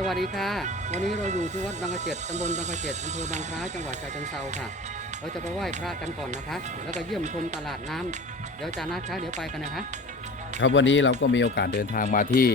สวัสดีค่ะ วันนี้เราอยู่ที่วัดบางกระเจ็ดตำบลบางกระเจ็ดอำเภอบางคล้าจังหวัดฉะเชิงเทราค่ะ เราจะไปไหว้พระกันก่อนนะคะ แล้วก็เยี่ยมชมตลาดน้ำเดี๋ยวจานัดคะเดี๋ยวไปกันนะคะ ครับวันนี้เราก็มีโอกาสเดินทางมาที่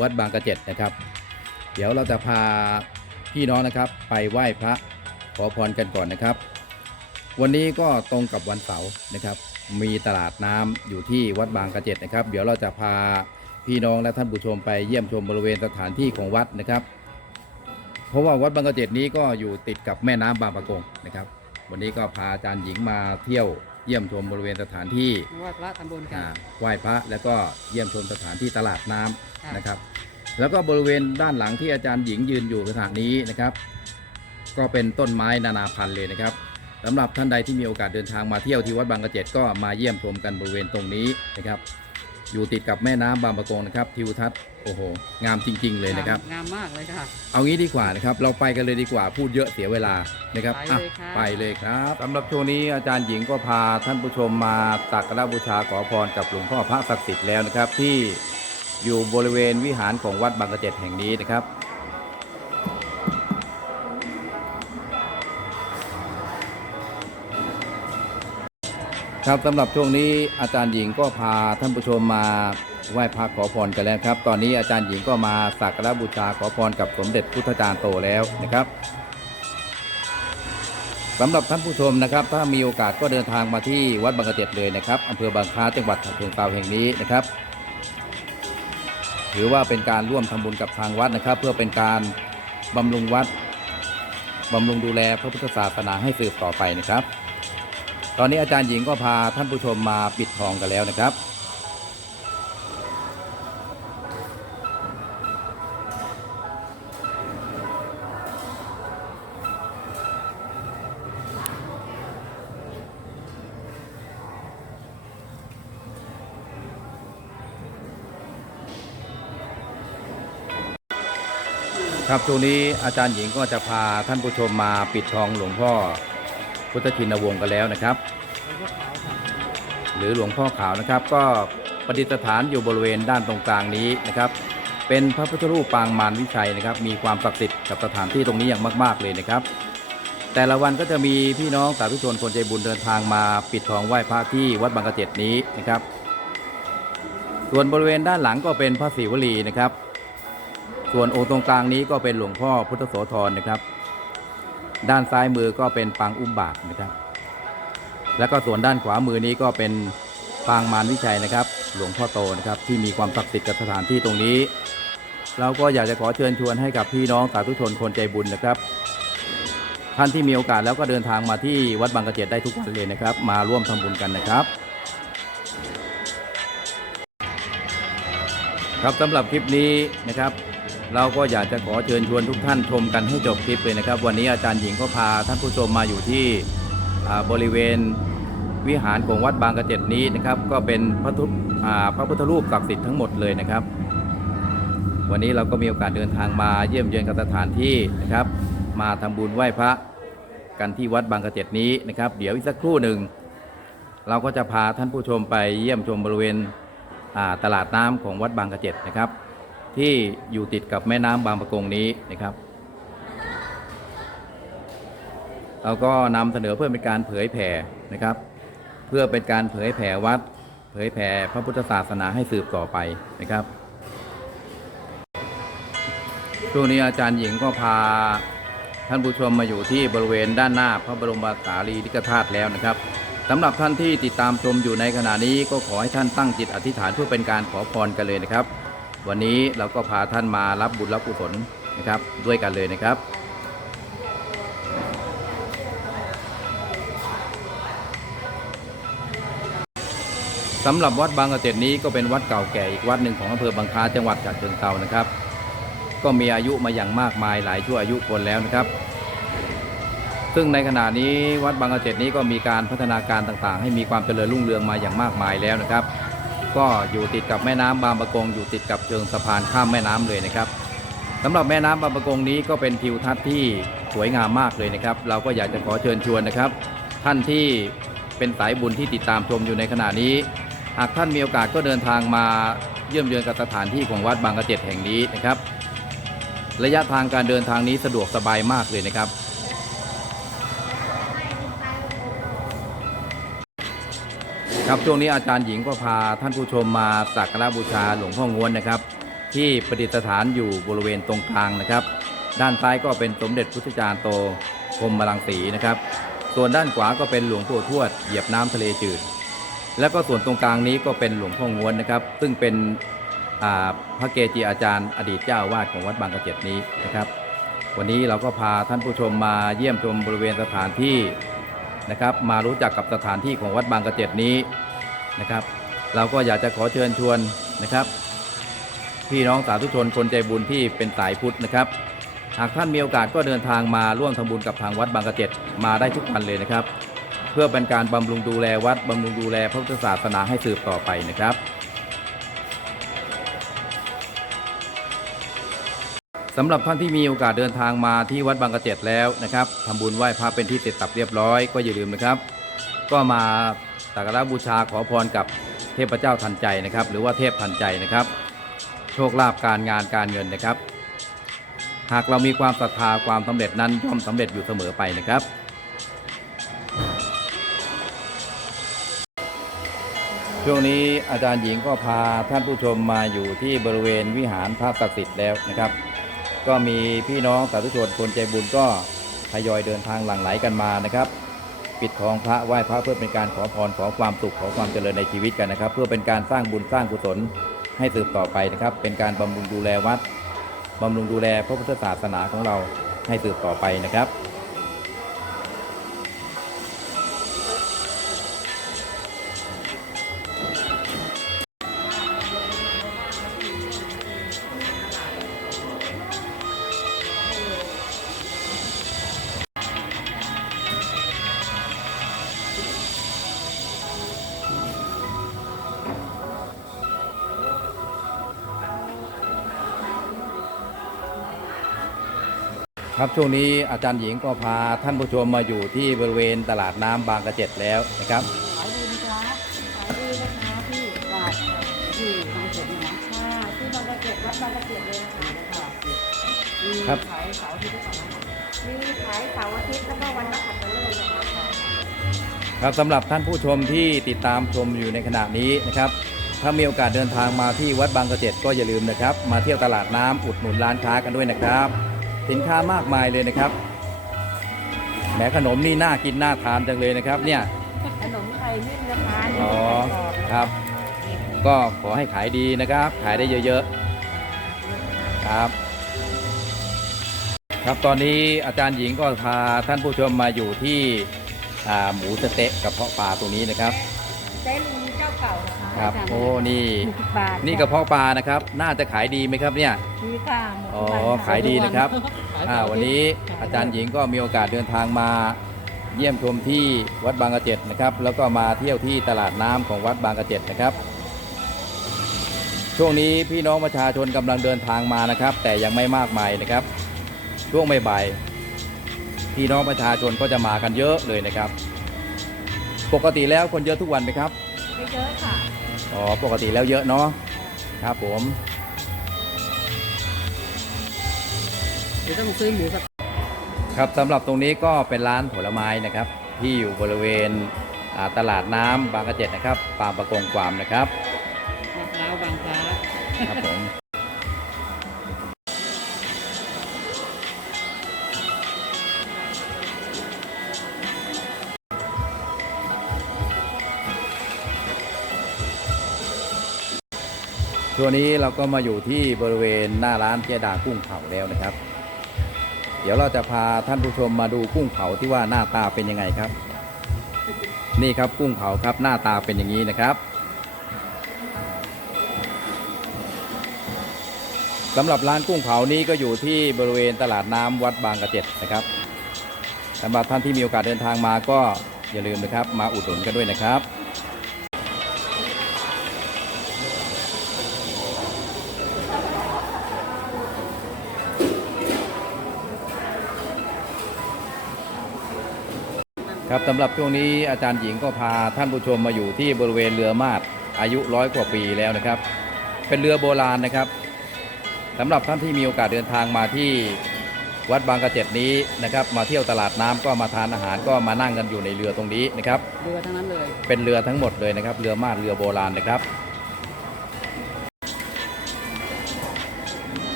วัดบางกระเจ็ดนะครับ เดี๋ยวเราจะพาพี่น้องนะครับ ไปไหว้พระขอพรกันก่อนนะครับ วันนี้ก็ตรงกับวันเสาร์นะครับ มีตลาดน้ำอยู่ที่วัดบางกระเจ็ดนะครับ เดี๋ยวเราจะพา พี่น้องและท่านผู้ชมไปเยี่ยมชมบริเวณสถานที่ของวัดนะครับ เพราะว่าวัดบางกระเจ็ดนี้ก็อยู่ติดกับแม่น้ำบางปะกงนะครับ วันนี้ก็พาอาจารย์หญิงมาเที่ยวเยี่ยมชมบริเวณสถานที่ไหว้พระทำบุญกันอ่าไหว้พระแล้วก็เยี่ยมชมสถานที่ตลาดน้ำค่ะนะครับ แล้วก็บริเวณด้านหลังที่อาจารย์หญิงยืนอยู่สถานนี้นะครับ ก็เป็นต้นไม้นานาพันธุ์เลยนะครับสำหรับท่านใดที่มีโอกาสเดินทางมาเที่ยวที่วัดบางกระเจ็ดก็มาเยี่ยมชมกันบริเวณตรงนี้นะครับ อยู่ติดกับแม่น้ำบางปะกงนะครับทิวทัศน์โอ้โหงามจริง ๆ เลยนะครับ งามมากเลยค่ะ เอางี้ดีกว่านะครับ เราไปกันเลยดีกว่าพูดเยอะเสียเวลานะครับไปเลยอะค่ะไปเลยครับสำหรับช่วงนี้อาจารย์หญิงก็พาท่านผู้ชมมาสักการะบูชาขอพรกับหลวงพ่อพระศักดิ์สิทธิ์แล้วนะครับ ที่อยู่บริเวณวิหารของวัดบางกระเจ็ดแห่งนี้นะครับ ครับสำหรับช่วงนี้อาจารย์หญิงก็พาท่านผู้ชมมาไหว้พระขอพรกันแล้วครับ ตอนนี้อาจารย์หญิงก็มาสักการะบูชาขอพรกับสมเด็จพุทธจารย์โตแล้วนะครับสำหรับท่านผู้ชมนะครับ ถ้ามีโอกาสก็เดินทางมาที่วัดบางกระเจ็ดเลยนะครับอำเภอบางคล้าจังหวัดฉะเชิงเทราแห่งนี้นะครับ ถือว่าเป็นการร่วมทำบุญกับทางวัดนะครับ เพื่อเป็นการบำรุงวัดบำรุงดูแลพระพุทธศาสนาให้สืบต่อไปนะครับ ตอนนี้อาจารย์หญิงก็พาท่านผู้ชมมาปิดทองกันแล้วนะครับครับช่วงนี้อาจารย์หญิงก็จะพาท่านผู้ชมมาปิดทองหลวงพ่อ พุทธชินวงศ์กันแล้วนะครับ หรือหลวงพ่อขาวนะครับก็ประดิษฐานอยู่บริเวณด้านตรงกลางนี้นะครับ เป็นพระพุทธรูปปางมารวิชัยนะครับ มีความศักดิ์สิทธิ์กับสถานที่ตรงนี้อย่างมาก ๆเลยนะครับ แต่ละวันก็จะมีพี่น้องสาธุชนคนใจบุญเดินทางมาปิดทองไหว้พระที่วัดบางกระเจ็ดนี้นะครับ ส่วนบริเวณด้านหลังก็เป็นพระศิวลีนะครับ ส่วนองค์ตรงกลางนี้ก็เป็นหลวงพ่อพุทธโสธรนะครับ ด้านซ้ายมือก็เป็นปางอุ้มบาทนะครับ แล้วก็ส่วนด้านขวามือนี้ก็เป็นปางมารวิชัยนะครับ หลวงพ่อโตนะครับ ที่มีความศักดิ์สิทธิ์กับสถานที่ตรงนี้ เราก็อยากจะขอเชิญชวนให้กับพี่น้องสาธุชนคนใจบุญนะครับ ท่านที่มีโอกาสแล้วก็เดินทางมาที่วัดบางกระเจ็ดได้ทุกวันเลยนะครับ มาร่วมทำบุญกันนะครับ ครับสำหรับคลิปนี้นะครับ เราก็อยากจะขอเชิญชวนทุกท่านชมกันให้จบคลิปเลยนะครับ วันนี้อาจารย์หญิงก็พาท่านผู้ชมมาอยู่ที่บริเวณวิหารของวัดบางกระเจ็ดนี้นะครับ ก็เป็นพระทุพระพุทธรูปศักดิ์สิทธิ์ทั้งหมดเลยนะครับ วันนี้เราก็มีโอกาสเดินทางมาเยี่ยมเยือนกับสถานที่นะครับ มาทำบุญไหว้พระกันที่วัดบางกระเจ็ดนี้นะครับ เดี๋ยวอีกสักครู่หนึ่งเราก็จะพาท่านผู้ชมไปเยี่ยมชมบริเวณ ตลาดน้ำของวัดบางกระเจ็ดนะครับ ที่อยู่ติดกับแม่น้ำบางปะกงนี้นะครับ เราก็นำเสนอเพื่อเป็นการเผยแผ่นะครับ เพื่อเป็นการเผยแผ่วัด เผยแผ่พระพุทธศาสนาให้สืบต่อไปนะครับช่วงนี้อาจารย์หญิงก็พาท่านผู้ชมมาอยู่ที่บริเวณด้านหน้าพระบรมสารีริกธาตุแล้วนะครับ สำหรับท่านที่ติดตามชมอยู่ในขณะนี้ก็ขอให้ท่านตั้งจิตอธิษฐานเพื่อเป็นการขอพรกันเลยนะครับ วันนี้เราก็พาท่านมารับบุญรับกุศลนะครับ ด้วยกันเลยนะครับสำหรับวัดบางกระเจ็ดนี้ก็เป็นวัดเก่าแก่อีกวัดหนึ่งของอำเภอบางคล้าจังหวัดฉะเชิงเทรานะครับ ก็มีอายุมาอย่างมากมายหลายชั่วอายุคนแล้วนะครับ ซึ่งในขณะนี้วัดบางกระเจ็ดนี้ก็มีการพัฒนาการต่างๆ ให้มีความเจริญรุ่งเรืองมาอย่างมากมายแล้วนะครับ ก็อยู่ติดกับแม่น้ำบางปะกง อยู่ติดกับเชิงสะพานข้ามแม่น้ำเลยนะครับสำหรับแม่น้ำบางปะกงนี้ก็เป็นทิวทัศน์ที่สวยงามมากเลยนะครับ เราก็อยากจะขอเชิญชวนนะครับ ท่านที่เป็นสายบุญที่ติดตามชมอยู่ในขณะนี้ หากท่านมีโอกาสก็เดินทางมาเยี่ยมเยือนกับสถานที่ของวัดบางกระเจ็ดแห่งนี้นะครับ ระยะทางการเดินทางนี้สะดวกสบายมากเลยนะครับ ครับช่วงนี้อาจารย์หญิงก็พาท่านผู้ชมมาสักการะบูชาหลวงพ่อง้วนนะครับ ที่ประดิษฐานอยู่บริเวณตรงกลางนะครับ ด้านซ้ายก็เป็นสมเด็จพุทธจารย์โตพรหมรังสีนะครับ ส่วนด้านขวาก็เป็นหลวงพ่อทวดเหยียบน้ำทะเลจืด แล้วก็ส่วนตรงกลางนี้ก็เป็นหลวงพ่อง้วนนะครับ ซึ่งเป็นพระเกจิอาจารย์ อดีตเจ้าอาวาดของวัดบางกระเจ็ดนี้นะครับ วันนี้เราก็พาท่านผู้ชมมาเยี่ยมชมบริเวณสถานที่ นะครับ มารู้จักกับสถานที่ของวัดบางกระเจ็ดนี้นะครับ เราก็อยากจะขอเชิญชวนนะครับ พี่น้องสาธุชนคนใจบุญที่เป็นสายพุทธนะครับ หากท่านมีโอกาสก็เดินทางมาร่วมทำบุญกับทางวัดบางกระเจ็ดมาได้ทุกวันเลยนะครับ เพื่อเป็นการบำรุงดูแลวัดบำรุงดูแลพระพุทธศาสนาให้สืบต่อไปนะครับ สำหรับท่านที่มีโอกาสเดินทางมาที่วัดบางกระเจ็ดแล้วนะครับทำบุญไหว้พระเป็นที่เสร็จสับเรียบร้อยก็อย่าลืมนะครับ ก็มาสักการะบูชาขอพรกับเทพเจ้าทันใจนะครับ หรือว่าเทพทันใจนะครับ โชคลาภการงานการเงินนะครับ หากเรามีความศรัทธาความสำเร็จนั้นย่อมสำเร็จอยู่เสมอไปนะครับ ช่วงนี้อาจารย์หญิงก็พาท่านผู้ชมมาอยู่ที่บริเวณวิหารพระศักดิ์สิทธิ์แล้วนะครับ ก็มีพี่น้องสาธุชนคนใจบุญก็ทยอยเดินทางหลั่งไหลกันมานะครับ ปิดทองพระไหว้พระเพื่อเป็นการขอพรขอความสุขขอความเจริญในชีวิตกันนะครับ เพื่อเป็นการสร้างบุญสร้างกุศลให้สืบต่อไปนะครับ เป็นการบำรุงดูแลวัดบำรุงดูแลพระพุทธศาสนาของเราให้สืบต่อไปนะครับ ครับช่วงนี้อาจารย์หญิงก็พาท่านผู้ชมมาอยู่ที่บริเวณตลาดน้ำบางกระเจ็ดแล้วนะครับขายดีนะคะขายดีนะคะพี่บาทที่บางเกตนะค่ะที่บางกระเจ็ดวัดบางกระเจ็ดเลยนะคะค่ะมีครับขายเสาร์อาทิตย์ด้วยกันนะคะมีขายเสาร์อาทิตย์แล้วก็วันนักขัตฤกษ์นะคะครับสำหรับท่านผู้ชมที่ติดตามชมอยู่ในขณะนี้นะครับถ้ามีโอกาสเดินทางมาที่วัดบางกระเจ็ดก็อย่าลืมนะครับ มาเที่ยวตลาดน้ำอุดหนุนร้านค้ากันด้วยนะครับ สินค้ามากมายเลยนะครับแหมขนมนี่น่ากินน่าทานจังเลยนะครับ เนี่ยขนมไทยนิ่มนะคะอ๋อนี่เป็นไก่กรอบนะะครับ ก็ขอให้ขายดีนะครับ ขายได้เยอะๆครับ ครับตอนนี้อาจารย์หญิงก็พาท่านผู้ชมมาอยู่ที่อ่าหมูสะเต๊ะกระเพาะปลาตรงนี้นะครับเต้น เจ้าเก่านะคะครับาจาย์โอ้นี่หกสิบบาทนี่กระเพาะปลานะครับ น่าจะขายดีไหมครับเนี่ยนี่ค่ะหมดอ๋อทุกวันค่ะ ขายดีนะครับขายอ่าเสาร์วันอาทิตย์นี้อาจารย์หญิงก็มีโอกาสเดินทางมาเยี่ยมชมที่วัดบางกระเจ็ดนะครับ แล้วก็มาเที่ยวที่ตลาดน้ำของวัดบางกระเจ็ดนะครับ ช่วงนี้พี่น้องประชาชนกำลังเดินทางมานะครับ แต่ยังไม่มากมายนะครับ ช่วงบ่ายๆพี่น้องประชาชนก็จะมากันเยอะเลยนะครับ ปกติแล้วคนเยอะทุกวันไหมครับ ไม่เยอะค่ะ อ๋อ ปกติแล้วเยอะเนาะ ครับผมเดี๋ยวต้องซื้อหมูกับครับสำหรับตรงนี้ก็เป็นร้านผลไม้นะครับ ที่อยู่บริเวณอ่าตลาดน้ำบางกระเจ็ดนะครับปางประกงกวามนะครับ มะพร้าวบางพร้าครับผม ตัวนี้เราก็มาอยู่ที่บริเวณหน้าร้านเจดากุ้งเผาแล้วนะครับ เดี๋ยวเราจะพาท่านผู้ชมมาดูกุ้งเผาที่ว่าหน้าตาเป็นยังไงครับ นี่ครับกุ้งเผาครับหน้าตาเป็นอย่างนี้นะครับสำหรับร้านกุ้งเผานี้ก็อยู่ที่บริเวณตลาดน้ำวัดบางกระเจ็ดนะครับสำหรับท่านที่มีโอกาสเดินทางมาก็อย่าลืมนะครับ มาอุดหนุนกันด้วยนะครับ ครับสำหรับช่วงนี้อาจารย์หญิงก็พาท่านผู้ชมมาอยู่ที่บริเวณเรือมาดอายุร้อยกว่าปีแล้วนะครับ เป็นเรือโบราณนะครับสำหรับท่านที่มีโอกาสเดินทางมาที่วัดบางกระเจ็ดนี้นะครับ มาเที่ยวตลาดน้ำก็มาทานอาหารก็มานั่งกันอยู่ในเรือตรงนี้นะครับ เรือทั้งนั้นเลย เป็นเรือทั้งหมดเลยนะครับ เรือมาดเรือโบราณนะครับ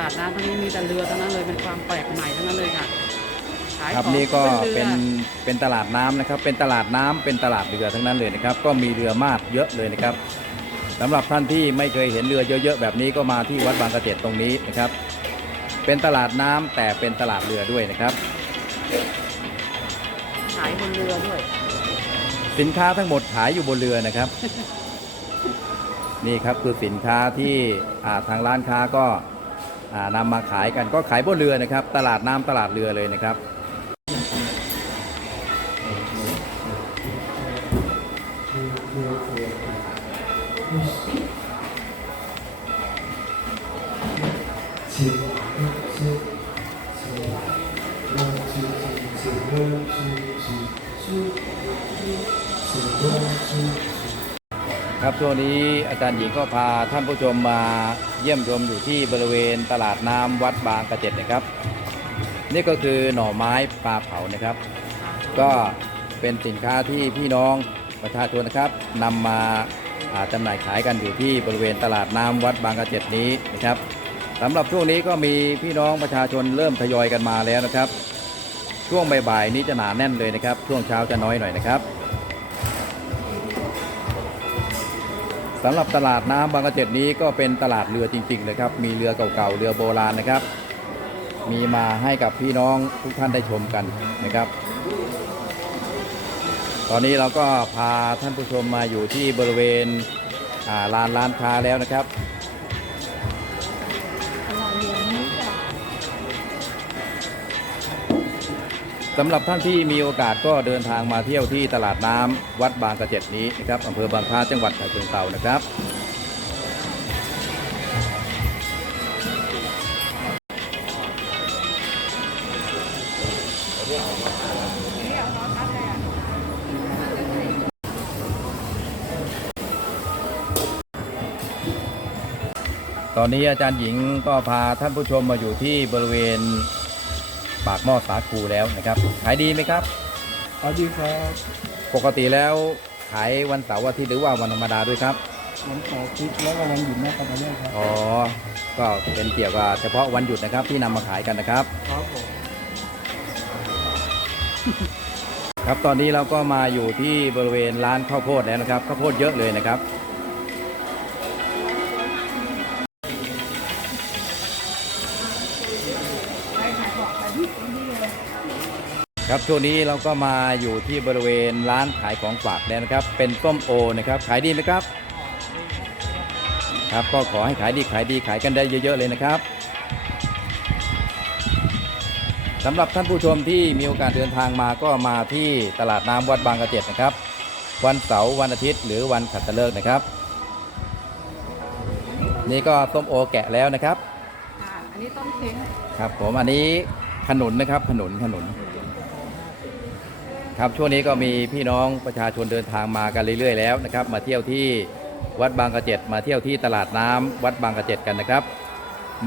ลาดน้ำทั้งนี้มีแต่เรือทั้งนั้นเลยเป็นความแปลกใหม่ทั้งนั้นเลยค่ะขายครับของนี่ก็รือเป็นเป็นตลาดน้ำนะครับ เป็นตลาดน้ำเป็นตลาดเรือทั้งนั้นเลยนะครับ ก็มีเรือมาดเยอะเลยนะครับสำหรับท่านที่ไม่เคยเห็นเรือเยอะๆแบบนี้ก็มาที่วัดบางกระเจ็ดตรงนี้นะครับ เป็นตลาดน้ำแต่เป็นตลาดเรือด้วยนะครับ ขายบนเรือด้วย สินค้าทั้งหมดขายอยู่บนเรือนะครับ นี่ครับคือสินค้าที่อ่าทางร้านค้าก็อ่า นำมาขายกันก็ขายบนเรือนะครับ ตลาดน้ำตลาดเรือเลยนะครับ ครับช่วงนี้อาจารย์หญิงก็พาท่านผู้ชมมาเยี่ยมชมอยู่ที่บริเวณตลาดน้ำวัดบางกระเจ็ดนะครับ นี่ก็คือหน่อไม้ปลาเผานะครับ ก็เป็นสินค้าที่พี่น้องประชาชนนะครับนำมาอ่าจำหน่ายขายกันอยู่ที่บริเวณตลาดน้ำวัดบางกระเจ็ดนี้นะครับสำหรับช่วงนี้ก็มีพี่น้องประชาชนเริ่มทยอยกันมาแล้วนะครับ ช่วงบ่ายๆนี้จะหนาแน่นเลยนะครับ ช่วงเช้าจะน้อยหน่อยนะครับ สำหรับตลาดน้ำบางกระเจ็ดนี้ก็เป็นตลาดเรือจริงๆเลยครับ มีเรือเก่าๆ เรือโบราณนะครับ มีมาให้กับพี่น้องทุกท่านได้ชมกันนะครับ ตอนนี้เราก็พาท่านผู้ชมมาอยู่ที่บริเวณลานร้านค้าแล้วนะครับ สำหรับท่านที่มีโอกาสก็เดินทางมาเที่ยวที่ตลาดน้ำวัดบางกระเจ็ดนี้นะครับอำเภอบางคล้าจังหวัดฉะเชิงเทรานะครับ ตอนนี้อาจารย์หญิงก็พาท่านผู้ชมมาอยู่ที่บริเวณ ปากหม้อสาคูแล้วนะครับ ขายดีไหมครับ สวัสดีครับปกติแล้วขายวันเสาร์อาทิตย์หรือว่าวันธรรมดาด้วยครับ วันเสาร์อาทิตย์แล้วก็วันหยุดนะครับตอนนี้ครับอ๋อ ก็เป็นเกี่ยวกับเฉพาะวันหยุดนะครับที่นำมาขายกันนะครับ ครับผมครับตอนนี้เราก็มาอยู่ที่บริเวณร้านข้าวโพดแล้วนะครับข้าวโพดเยอะเลยนะครับ ครับช่วงนี้เราก็มาอยู่ที่บริเวณร้านขายของฝากแล้วนะครับ เป็นส้มโอนะครับ ขายดีไหมครับครับ ก็ขอให้ขายดีขายดีขายกันได้เยอะ ๆ เลยนะครับสำหรับท่านผู้ชมที่มีโอกาสเดินทางมาก็มาที่ตลาดน้ำวัดบางกระเจ็ดนะครับ วันเสาร์วันอาทิตย์ หรือวันขัตฤกษ์นะครับ นี่ก็ส้มโอแกะแล้วนะครับ นี้ต้มเค็งครับผมอันนี้ขนุนนะครับขนุนขนุน ครับช่วงนี้ก็มีพี่น้องประชาชนเดินทางมากันเรื่อย ๆ แล้วนะครับ มาเที่ยวที่วัดบางกระเจ็ดมาเที่ยวที่ตลาดน้ำวัดบางกระเจ็ดกันนะครับ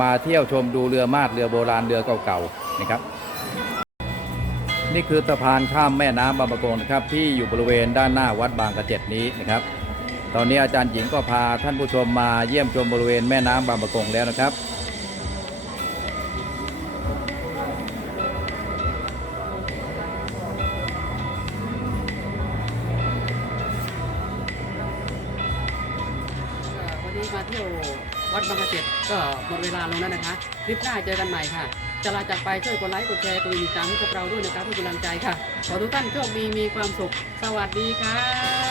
มาเที่ยวชมดูเรือมาดเรือโบราณเรือเก่าๆนะครับ นี่คือสะพานข้ามแม่น้ำบางประกงนะครับ ที่อยู่บริเวณด้านหน้าวัดบางกระเจ็ดนี้นะครับตอนนี้อาจารย์หญิงก็พาท่านผู้ชมมาเยี่ยมชมบริเวณแม่น้ำบางประกงแล้วนะครับ ก็หมดเวลาลงแล้วนะคะ คลิปหน้าเจอกันใหม่ค่ะ จะลาจากไปช่วยกดไลค์กดแชร์กดติดตามให้กับเราด้วยนะครับเพื่อเป็นกำลังใจค่ะ ขอทุกท่านโชคดีมีความสุข สวัสดีค่ะ